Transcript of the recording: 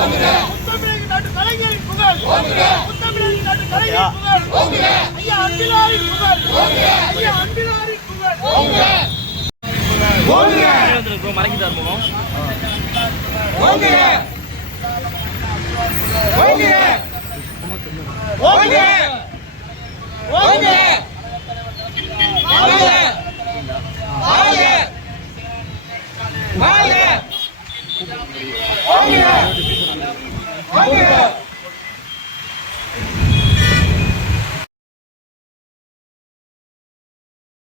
முத்தமிழக நாட்டு கலைஞரின் புகழ் முத்தமிழக நாட்டு கலைஞரின் புகழ் ஐயா அன்பிலாரின் புகழ் ஐயா அன்பிலாரின் புகழ் மறைக்கிறார் முகம் வாழ்க